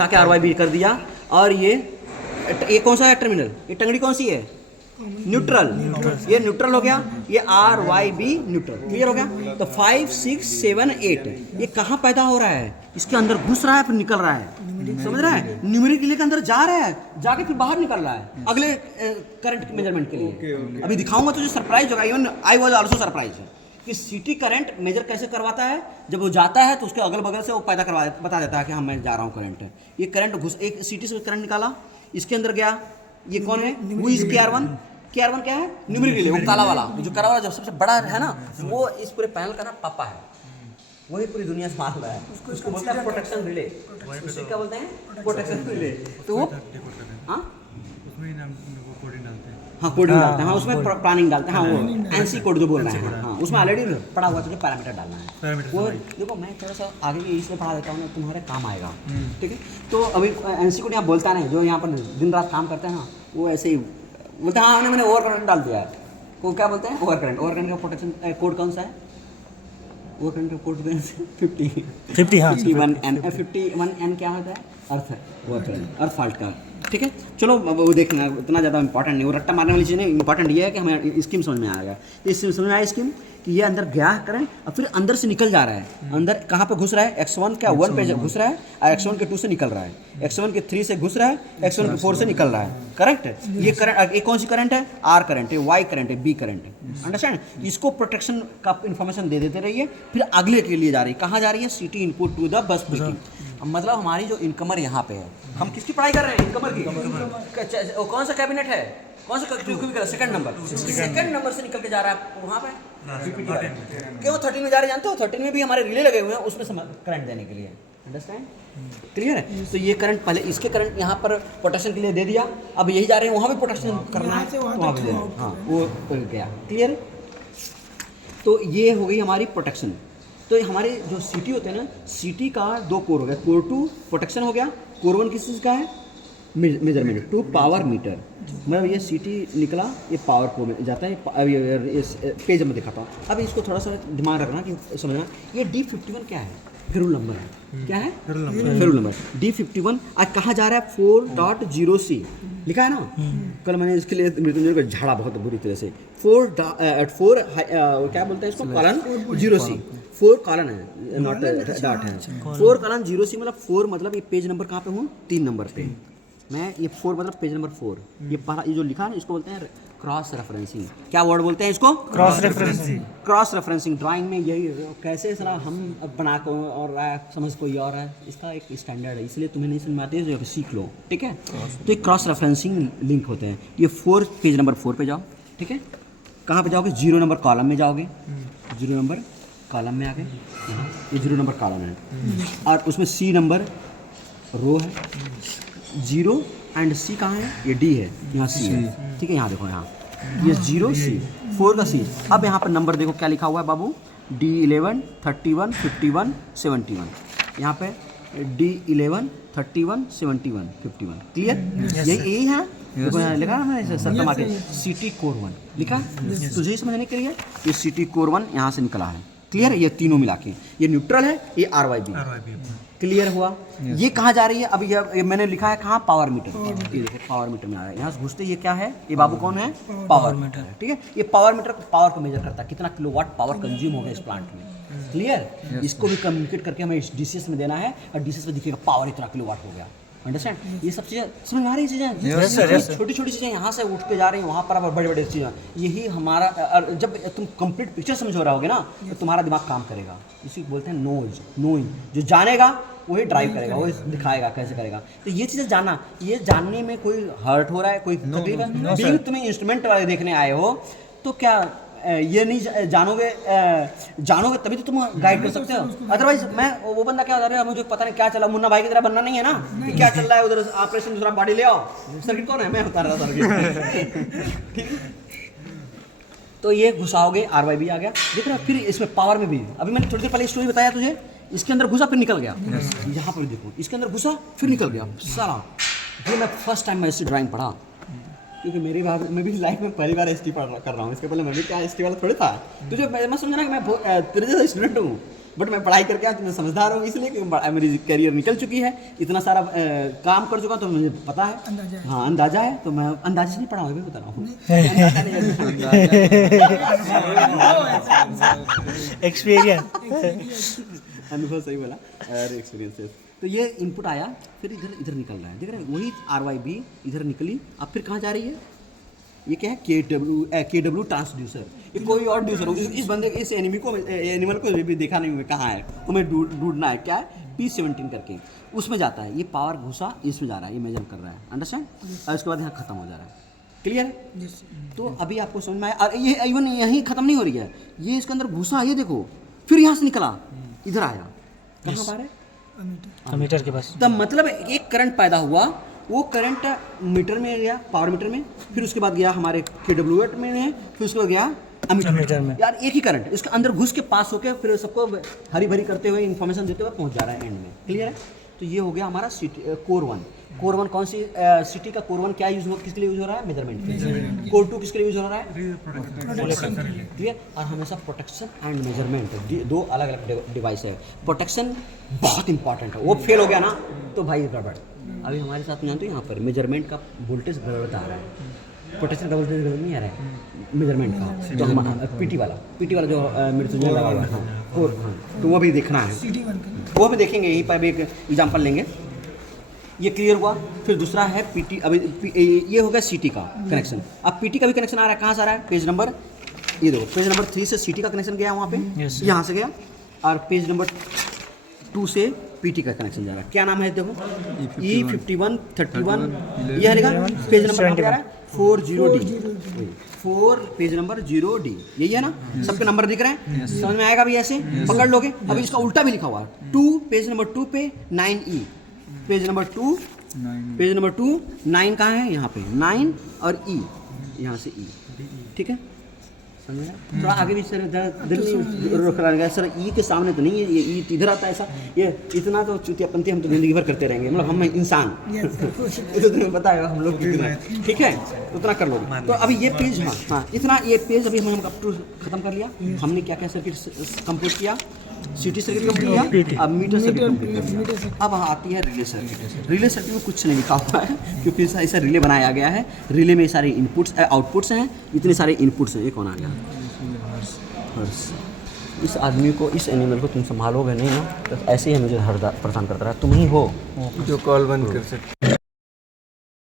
उठा के RYB कर दिया। और ये कौन सा है टर्मिनल, ये टंगड़ी कौन सी है, न्यूट्रल, ये न्यूट्रल हो गया, ये RYB न्यूट्रल, क्लियर हो गया। तो 5 6 7 8 ये कहाँ पैदा हो रहा है, इसके अंदर घुस रहा है फिर निकल रहा है, समझ रहा है, न्यूमेरिक रिले के अंदर जा रहा है, जाके फिर बाहर निकल रहा है अगले करंट मेजरमेंट के लिए। अभी दिखाऊंगा तुझे, सरप्राइज होगा, even I was also surprise कि सिटी करंट मेजर कैसे करवाता है। जब वो जाता है तो उसके अगल बगल से वो पैदा करवा बता देता है कि हाँ मैं जा रहा हूँ करंट है। ये करंट घुस, एक सिटी से करंट निकाला, इसके अंदर गया, ये कौन है, वो इस KR1 क्या है, न्यूमेरिक रिले, वो काला वाला, जो काला वाला जो सबसे बड़ा है ना, वो इस पूरे पैनल का ना पापा है, वही पूरी दुनिया संभाल रहा है, उसको बोलते हैं प्रोटेक्शन रिले, उसको क्या बोलते हैं, प्रोटेक्शन रिले। तो वो हाँ उसमें नाम वो कोडिंग डालते हैं, हाँ कोडिंग डालते हैं, हाँ उसमें प्लानिंग डालते हैं, हाँ वो एनसी कोड जो बोल रहे हैं, हाँ उसमें ऑलरेडी पड़ा हुआ तुझे पैरामीटर डालना है। वो देखो मैं थोड़ा सा आगे की इसलिए पढ़ा देता हूँ ना, तुम्हारे काम आएगा, ठीक है। तो अभी एनसी कोड यहाँ बोलता नहीं, जो यहाँ पर दिन रात काम करते हैं ना, वो ऐसे ही बोलते हैं हाँ मैंने ओवर करंट डाल दिया है, वो क्या बोलते हैं, ओवर करंट का प्रोटेक्शन कोड कौन सा है, ओवर करंट का कोड 50 हाँ 51N क्या होता है, अर्थ है, ओवर करंट अर्थ फॉल्ट का, ठीक है। चलो वो देखना उतना ज़्यादा इंपॉर्टेंट नहीं, वो रट्टा मारने वाली चीज़ नहीं, इंपॉर्टेंट ये है कि हमें स्कीम समझ में आ गया। तो इसमें समझ में आया स्कीम कि ये अंदर गया करंट और फिर अंदर से निकल जा रहा है, अंदर कहाँ पे घुस रहा है, X1 क्या 1 पे घुस रहा है और X1 के 2 से निकल रहा है, X1 के 3 से घुस रहा है, X1 के 4 से निकल रहा है, करेक्ट। ये करंट, ये कौन सी करंट है, R करंट है, Y करंट है, B करंट है, अंडरस्टैंड। इसको प्रोटेक्शन का इन्फॉर्मेशन दे देते रहिए, फिर अगले के लिए जा रही है, कहाँ जा रही है, city input to the bus picking. मतलब हमारी जो इनकमर यहाँ पे है, हम किसकी पढ़ाई कर रहे हैं, इनकमर की, कौन सा कैबिनेट है, कौन सा सेकंड नंबर से निकल के जा रहा है वहाँ पे, क्यों 13 में जा रहे जानते हो, 13 में भी हमारे रिले लगे हुए हैं उसमें करंट देने के लिए, अंडरस्टैंड, क्लियर है। तो ये करंट पहले इसके करंट यहाँ पर प्रोटेक्शन के लिए दे दिया, अब यही जा रहे हैं वहाँ भी प्रोटेक्शन करना है, वहाँ भी दे रहे हैं, हाँ वो गया, क्लियर। तो ये हो गई हमारी प्रोटेक्शन। तो हमारे जो सिटी होते हैं ना, सिटी का 2 कोर हो गया, कोर 2 प्रोटेक्शन हो गया, कोर 1 किस चीज़ का है, मेजरमेंट टू पावर मीटर। मतलब ये सिटी निकला, ये पावर को में जाता है, अभी इस पेज में दिखाता हूँ। अब इसको थोड़ा सा दिमाग रखना कि समझना, ये D51 क्या है, फेरुल नंबर है, क्या है, फेरुल नंबर। D51 आज कहाँ जा रहा है, 4.0C लिखा है ना, कल मैंने इसके लिए मृत्युंजय को झाड़ा बहुत बुरी तरह से। 4 क्या बोलते हैं इसको, कॉलन 0C, 4 कॉलन है, नॉट डॉट है, 4 कॉलन 0C मतलब 4 मतलब ये पेज नंबर कहाँ पे हूँ, 3 नंबर पे मैं, ये 4 मतलब पेज नंबर 4, ये पढ़ा, ये जो लिखा है ना इसको बोलते हैं क्रॉस रेफरेंसिंग। क्या वर्ड बोलते हैं इसको, cross referencing. Cross referencing drawing में यही कैसे सला हम बना को और समझ कोई और है, इसका एक स्टैंडर्ड है, इसलिए तुम्हें नहीं समझ में आती है जो सीख लो, ठीक है। तो ये क्रॉस रेफरेंसिंग लिंक होते हैं। ये 4 पेज नंबर 4 पे जाओ, ठीक है, कहाँ पे जाओगे, 0 नंबर कॉलम में जाओगे, 0 नंबर कॉलम में आ गए, ये 0 नंबर कॉलम है और उसमें C नंबर रो है, 0 एंड C कहाँ है, ये D है, यहाँ C है, ठीक है। यहाँ देखो, यहाँ ये 0C 4 का C। अब यहाँ पर नंबर देखो क्या लिखा हुआ है बाबू, D11 31 51 71, यहाँ पे D11 31 71 51, क्लियर, यही है। देखो यहाँ लिखा है मैंने सर्कल मार के, सिटी कोर 1 लिखा है, तुझे समझने के लिए ये सिटी कोर 1 यहाँ से निकला है, क्लियर। ये तीनों मिला के, ये न्यूट्रल है, ये RYB, क्लियर हुआ। ये कहाँ जा रही है, अब ये मैंने लिखा है कहाँ, पावर मीटर, ये देखिए पावर मीटर में आ रहा है, यहाँ से घुसते ये क्या है, ये बाबू कौन है, पावर मीटर, ठीक है। ये पावर मीटर पावर को मेजर करता है, कितना किलोवाट पावर कंज्यूम हो गया इस प्लांट में, क्लियर। इसको भी कम्युनिकेट करके हमें DCS में देना है और DCS में दिखेगा पावर इतना किलोवाट हो गया, अंडरस्टैंड। ये सब चीज़ें समझ में आ रही है, चीज़ें छोटी छोटी चीज़ें यहाँ से उठ के जा रही हैं वहाँ पर, अब बड़े बड़े चीज़ें, यही हमारा, जब तुम कंप्लीट पिक्चर समझ हो रहा होगे ना तो तुम्हारा दिमाग काम करेगा, इसी को बोलते हैं नोइंग, जो जानेगा वही ड्राइव करेगा, वही दिखाएगा कैसे करेगा। तो ये चीज़ें जानना, ये जानने में कोई हर्ट हो रहा है, कोई तकलीफ है, बीइंग तुम्हें इंस्ट्रूमेंट वाले देखने आए हो तो क्या ये नहीं जानोगे तभी तो तुम गाइड कर सकते हो। अदरवाइज मैं वो बंदा क्या होता है, मुझे पता नहीं क्या चला, मुन्ना भाई की तरह बनना नहीं है ना कि क्या चल रहा है उधर, ऑपरेशन दूसरा बॉडी ले आओ, सर्किट कौन है, मैं बता रहा सर्किट, ठीक है। तो ये घुसाओगे, RYB आ गया, देख रहे हो। फिर इसमें पावर में भी, अभी मैंने थोड़ी देर पहले स्टोरी बताया तुझे, इसके अंदर घुसा फिर निकल गया, यहाँ पर देखो इसके अंदर घुसा फिर निकल गया सारा। ये मैं फर्स्ट टाइम मैं इससे ड्राइंग पढ़ा, क्योंकि मेरी बात, मैं भी लाइफ में पहली बार ST कर रहा हूँ, इसके पहले मैं भी क्या ST वाला थोड़ी था, तुझे मैं समझना कि मैं तेरे जैसा स्टूडेंट हूँ, बट मैं पढ़ाई करके आया तो मैं समझदार हूँ इसलिए कि मेरी करियर निकल चुकी है, इतना सारा काम कर चुका तो मुझे पता है, हाँ अंदाजा है, तो मैं अंदाजे से नहीं पढ़ा हुआ बता रहा हूँ। एक्सपीरियंस अनुभव सही बोला और एक्सपीरियंसेस। तो ये इनपुट आया, फिर इधर निकल रहा है, देख रहे हैं वही RYB इधर निकली, अब फिर कहाँ जा रही है, ये क्या है KW ट्रांसड्यूसर, ये कोई और ड्यूसर हो, इस बंदे इस एनिमल को भी देखा नहीं हुआ कहाँ है, हमें ढूंढना है, क्या है P17 करके उसमें जाता है, ये पावर घुसा इसमें जा रहा है, ये मेजर कर रहा है, अंडरस्टैंड, और उसके बाद यहाँ खत्म हो जा रहा है, क्लियर है। तो अभी आपको समझ में आया, और ये इवन यहीं खत्म नहीं हो रही है, ये इसके अंदर घुसा, ये देखो फिर यहाँ से निकला इधर आया, कहाँ बाहर है मीटर के पास, तब मतलब एक करंट पैदा हुआ, वो करंट मीटर में गया, पावर मीटर में, फिर उसके बाद गया हमारे KW में है, फिर उसके बाद गया अमीटर में, यार एक ही करंट इसके अंदर घुस के पास होके फिर सबको हरी भरी करते हुए इन्फॉर्मेशन देते हुए पहुंच जा रहा है एंड में, क्लियर है। तो ये हो गया हमारा कोर वन कौन सी सिटी का कोर 1 क्या यूज हो, किसके लिए यूज हो रहा है, मेजरमेंट, कोर 2 किसके लिए यूज हो रहा है, क्लियर। और हमेशा प्रोटेक्शन एंड मेजरमेंट दो अलग अलग डिवाइस है, प्रोटेक्शन बहुत इंपॉर्टेंट है, वो फेल हो गया ना तो भाई गड़बड़। अभी हमारे साथ में जानते हो यहाँ पर मेजरमेंट का वोल्टेज गड़बड़ आ रहा है, प्रोटेक्शन का वोल्टेज गड़बड़ नहीं आ रहा है मेजरमेंट का, तो हम पीटी वाला जो मृत्युंजय लगा हुआ है, हाँ कोर, हाँ तो वो भी देखना है, वो भी देखेंगे, यहीं पर भी एक एग्जाम्पल लेंगे, ये क्लियर हुआ। फिर दूसरा है पीटी, अभी ये हो गया सीटी का कनेक्शन, अब पीटी का भी कनेक्शन आ रहा है, कहाँ से आ रहा है, पेज नंबर, ये देखो पेज नंबर 3 से सीटी का कनेक्शन गया वहाँ पे, यहाँ से गया, और पेज नंबर 2 से पीटी का कनेक्शन जा रहा है, क्या नाम है देखो, E5131, ये लिखा पेज नंबर आ रहा है 40D, 4 पेज नंबर 0D, यही है ना, सबके नंबर दिख रहे हैं, समझ में आएगा भी, ऐसे पकड़ लोगे। अभी इसका उल्टा भी लिखा हुआ है, 2 पेज नंबर 2 पे 9E, पेज नंबर 2 9 कहाँ है, यहाँ पे 9 और E, यहाँ से E, ठीक है, समझ में। थोड़ा आगे भी सर दिल नहीं रोक रहा है सर, ई के सामने तो नहीं है, ये ई इधर आता है, ऐसा ये इतना तो चुतियापंती हम तो जिंदगी भर करते रहेंगे, मतलब हम इंसान ये तो तुम्हें पता है हम लोग कितना, ठीक है उतना कर लोगे। तो अभी ये पेज, हाँ इतना ये पेज अभी हम अप टू खत्म कर लिया, हमने क्या क्या सर्किट कंप्लीट किया, सिटी सर्किट कंप्लीट किया, अब मीटर सर्किट कंप्लीट किया, अब आती है रिले सर्किट। रिले सर्किट में कुछ नहीं लिखा हुआ है क्योंकि ऐसा रिले बनाया गया है, रिले में सारे इनपुट्स आउटपुट्स हैं, इतने सारे इनपुट्स हैं। ये कौन आ गया, हर्ष। इस आदमी को, इस एनिमल को तुम संभालोगे नहीं ना तो ऐसे ही मुझे हर परेशान करता रहा, तुम ही हो जो कॉल बंद कर सकते।